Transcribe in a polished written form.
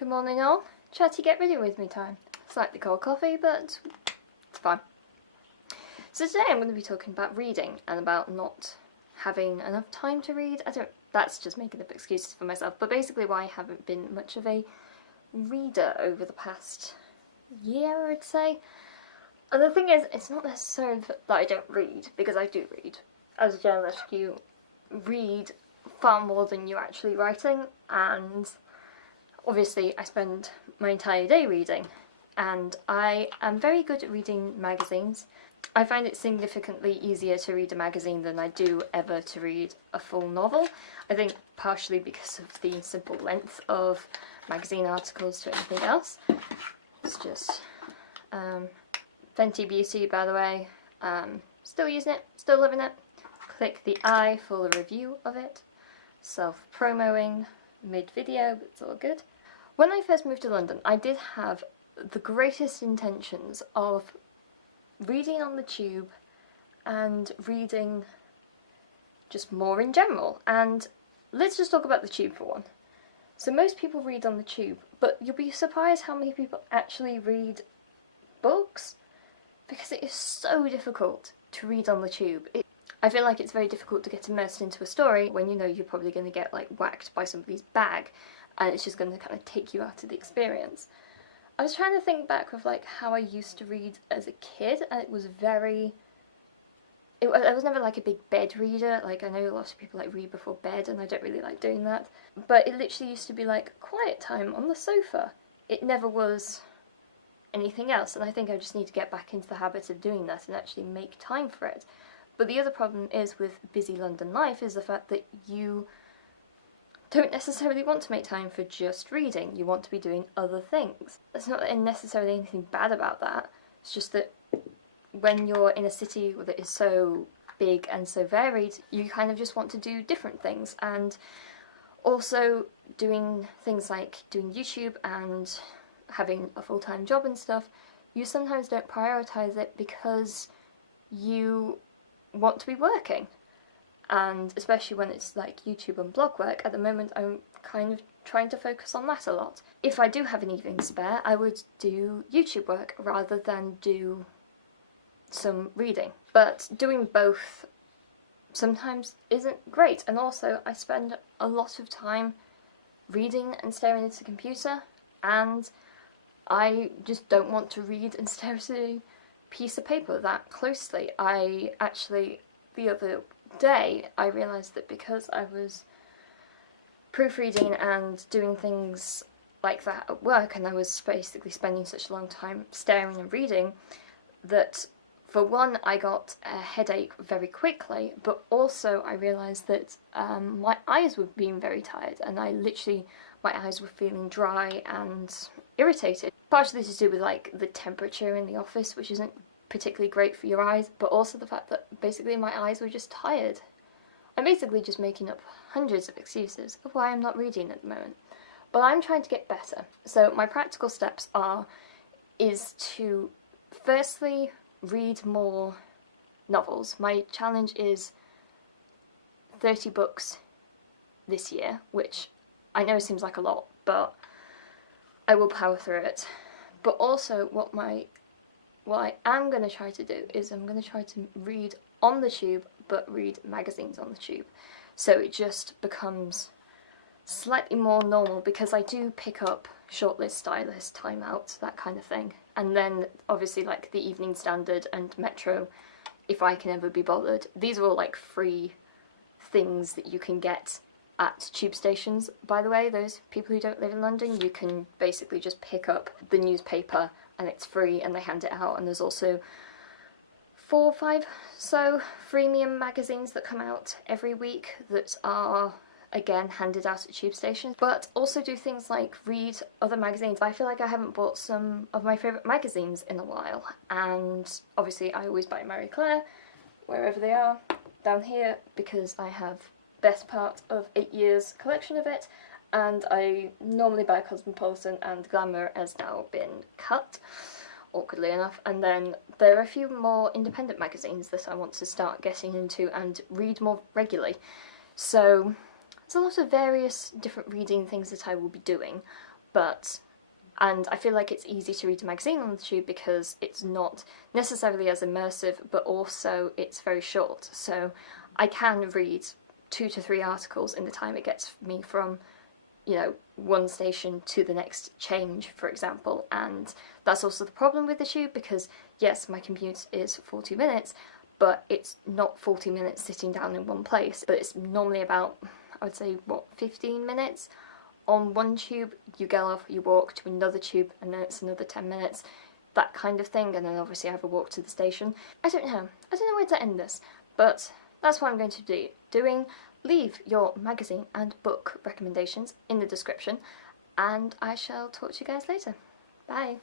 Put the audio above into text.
Good morning all. Chatty get ready with me time. Slightly cold coffee, but it's fine. So today I'm going to be talking about reading and about not having enough time to read. That's just making up excuses for myself, but basically why I haven't been much of a reader over the past year, I'd say. And the thing is, it's not necessarily that I don't read, because I do read. As a journalist, you read far more than you're actually writing, and obviously I spend my entire day reading, and I am very good at reading magazines. I find it significantly easier to read a magazine than I do ever to read a full novel. I think partially because of the simple length of magazine articles to anything else. It's just Fenty Beauty, by the way. Still using it, still loving it. Click the I for the review of it. Self-promoing mid-video, but it's all good. When I first moved to London, I did have the greatest intentions of reading on the tube and reading just more in general. And let's just talk about the tube for one. So most people read on the tube, but you'll be surprised how many people actually read books, because it is so difficult to read on the tube. I feel like it's very difficult to get immersed into a story when you know you're probably going to get like whacked by somebody's bag, and it's just going to kind of take you out of the experience. I was trying to think back of like how I used to read as a kid, and it was I was never like a big bed reader. Like, I know a lot of people like read before bed, and I don't really like doing that. But it literally used to be like quiet time on the sofa. It never was anything else, and I think I just need to get back into the habit of doing that and actually make time for it. But the other problem is with busy London life is the fact that you don't necessarily want to make time for just reading. You want to be doing other things. There's not necessarily anything bad about that. It's just that when you're in a city that is so big and so varied, you kind of just want to do different things. And also doing things like doing YouTube and having a full-time job and stuff, you sometimes don't prioritise it because you want to be working. And especially when it's like YouTube and blog work, at the moment I'm kind of trying to focus on that a lot. If I do have an evening spare, I would do YouTube work rather than do some reading. But doing both sometimes isn't great, and also I spend a lot of time reading and staring at the computer, and I just don't want to read and stare at a piece of paper that closely. I actually, the other day, I realised that because I was proofreading and doing things like that at work, and I was basically spending such a long time staring and reading, that for one, I got a headache very quickly, but also I realised that my eyes were being very tired, and my eyes were feeling dry and irritated. Partially to do with like the temperature in the office, which isn't particularly great for your eyes, but also the fact that basically my eyes were just tired. I'm basically just making up hundreds of excuses of why I'm not reading at the moment. But I'm trying to get better. So my practical steps is to firstly read more novels. My challenge is 30 books this year, which I know seems like a lot, but I will power through it. But also what I am going to try to do is I'm going to try to read on the tube, but read magazines on the tube. So it just becomes slightly more normal, because I do pick up Shortlist, Stylist, Time Out, that kind of thing. And then obviously like the Evening Standard and Metro, if I can ever be bothered. These are all like free things that you can get at tube stations, by the way. Those people who don't live in London, you can basically just pick up the newspaper and it's free, and they hand it out. And there's also 4 or 5 so freemium magazines that come out every week that are again handed out at tube stations. But also do things like read other magazines. I feel like I haven't bought some of my favourite magazines in a while, and obviously I always buy Marie Claire wherever they are down here, because I have best part of 8 years collection of it, and I normally buy Cosmopolitan, and Glamour has now been cut, awkwardly enough. And then there are a few more independent magazines that I want to start getting into and read more regularly. So there's a lot of various different reading things that I will be doing, And I feel like it's easy to read a magazine on the tube because it's not necessarily as immersive, but also it's very short. So I can read 2 to 3 articles in the time it gets me from, you know, one station to the next change, for example. And that's also the problem with the tube, because yes, my commute is 40 minutes, but it's not 40 minutes sitting down in one place, but it's normally about, I would say, what, 15 minutes? On one tube, you get off, you walk to another tube, and then it's another 10 minutes, that kind of thing, and then obviously I have a walk to the station. I don't know where to end this, but that's what I'm going to be doing. Leave your magazine and book recommendations in the description, and I shall talk to you guys later. Bye!